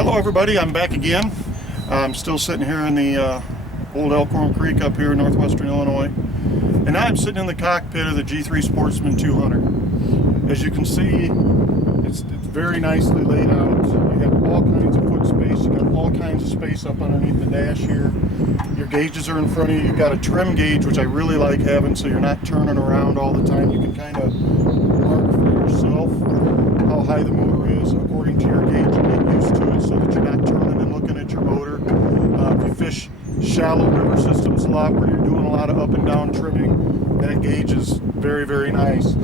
Hello everybody, I'm back again. I'm still sitting here in the old Elkhorn Creek up here in northwestern Illinois. And now I'm sitting in the cockpit of the G3 Sportsman 200. As you can see, it's very nicely laid out. You have all kinds of foot space. You got all kinds of space up underneath the dash here. Your gauges are in front of you. You've got a trim gauge, which I really like having, so you're not turning around all the time. You can kind of mark for yourself how high the motor is according to your gauge and get used to it so that you're not turning and looking at your motor. If you fish shallow river systems a lot where you're doing a lot of up and down trimming, that gauge is very, very nice,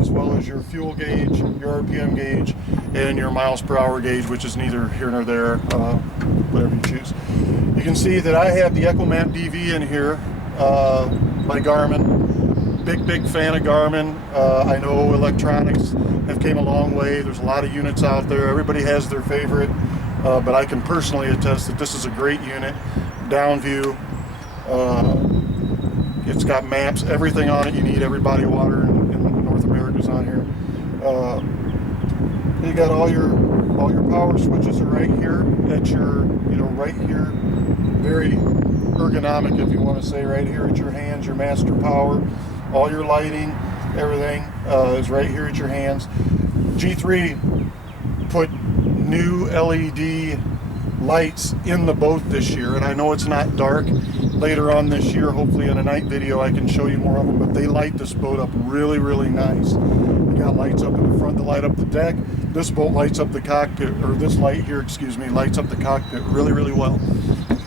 as well as your fuel gauge, your RPM gauge, and your miles per hour gauge, which is neither here nor there, whatever you choose. You can see that I have the Catmatt DV in here by Garmin. Big fan of Garmin. I know electronics have came a long way. There's a lot of units out there. Everybody has their favorite, but I can personally attest that this is a great unit. Down view. It's got maps, everything on it you need. Every body of water in North America's on here. You got all your power switches are right here at your, right here. Very ergonomic, if you want to say, right here at your hands. Your master power, all your lighting, everything is right here at your hands. G3 put new LED lights in the boat this year, and I know it's not dark. Later on this year, hopefully in a night video, I can show you more of them, but they light this boat up really, really nice. You got lights up in the front to light up the deck. This boat lights up the cockpit, or this light here, excuse me, lights up the cockpit really, really well.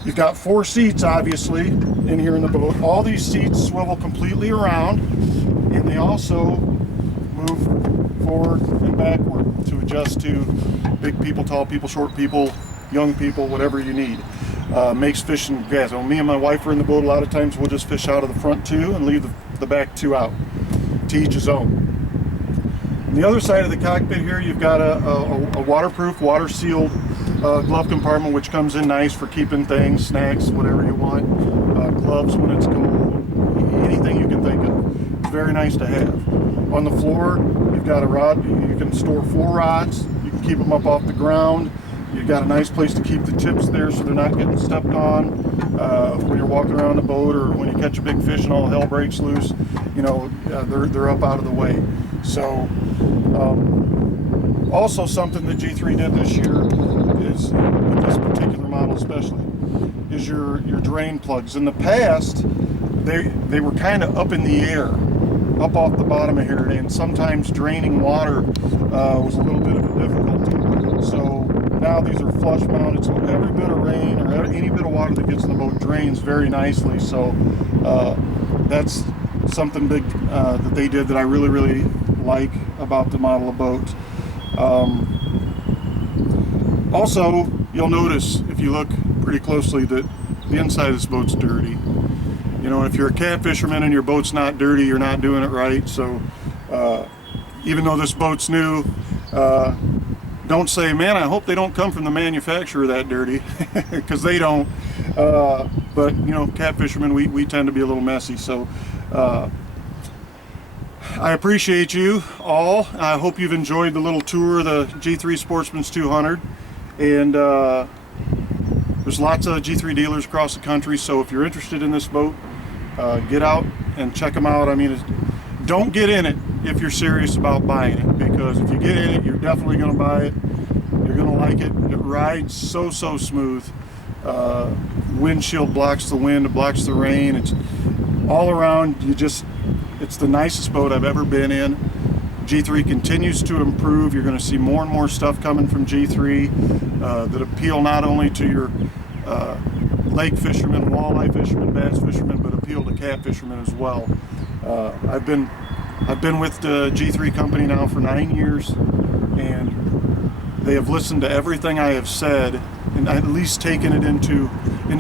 You've got 4 seats, obviously, in here in the boat. All these seats swivel completely around, and they also move forward and backward to adjust to big people, tall people, short people, young people, whatever you need. Makes fishing gas. So me and my wife are in the boat a lot of times. We'll just fish out of the front 2 and leave the back 2 out. To each his own. On the other side of the cockpit here, you've got a waterproof, water-sealed glove compartment, which comes in nice for keeping things, snacks, whatever you want. Gloves when it's cold, anything you can think of. It's very nice to have. On the floor, you've got a rod. You can store 4 rods. You can keep them up off the ground. You've got a nice place to keep the tips there so they're not getting stepped on when you're walking around the boat, or when you catch a big fish and all hell breaks loose, they're up out of the way. So also something that G3 did this year is, with this particular model especially, is your drain plugs. In the past, they were kind of up in the air, up off the bottom of here, and sometimes draining water was a little bit of a difficulty. So now these are flush mounted, so every bit of rain or any bit of water that gets in the boat drains very nicely. So that's something big that they did that I really, really like about the model of boat. Also, you'll notice if you look pretty closely that the inside of this boat's dirty. If you're a cat fisherman and your boat's not dirty, you're not doing it right. So even though this boat's new, don't say, man, I hope they don't come from the manufacturer that dirty, because they don't. But cat fishermen, we tend to be a little messy. So I appreciate you all. I hope you've enjoyed the little tour of the G3 Sportsman's 200. And there's lots of G3 dealers across the country. So if you're interested in this boat, get out and check them out. I mean, don't get in it if you're serious about buying it, because if you get in it, you're definitely going to buy it. You're going to like it. It rides so smooth. Windshield blocks the wind, it blocks the rain. It's all around. It's the nicest boat I've ever been in. G3 continues to improve. You're going to see more and more stuff coming from G3 that appeal not only to your lake fishermen, walleye fishermen, bass fishermen, but appeal to cat fishermen as well. I've been with the G3 company now for 9 years, and they have listened to everything I have said and at least taken it into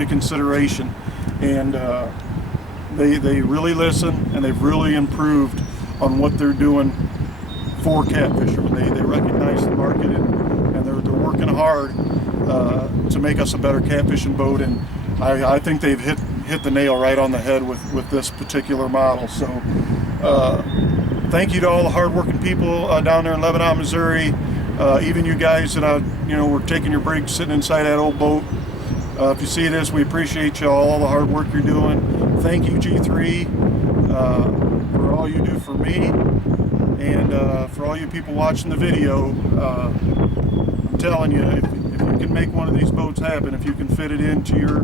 consideration. And they really listen, and they've really improved on what they're doing for cat fishermen. They recognize the market, and they're working hard to make us a better cat fishing boat. And I think they've hit the nail right on the head with this particular model. So thank you to all the hardworking people down there in Lebanon, Missouri. even you guys that were taking your breaks sitting inside that old boat. If you see this, we appreciate you all the hard work you're doing. Thank you, G3, for all you do for me, and for all you people watching the video. I'm telling you, if you can make one of these boats happen, if you can fit it into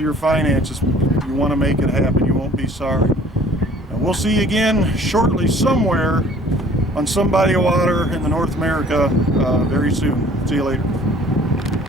your finances, you want to make it happen. You won't be sorry. And we'll see you again shortly somewhere on some body of water in the North America very soon. See you later.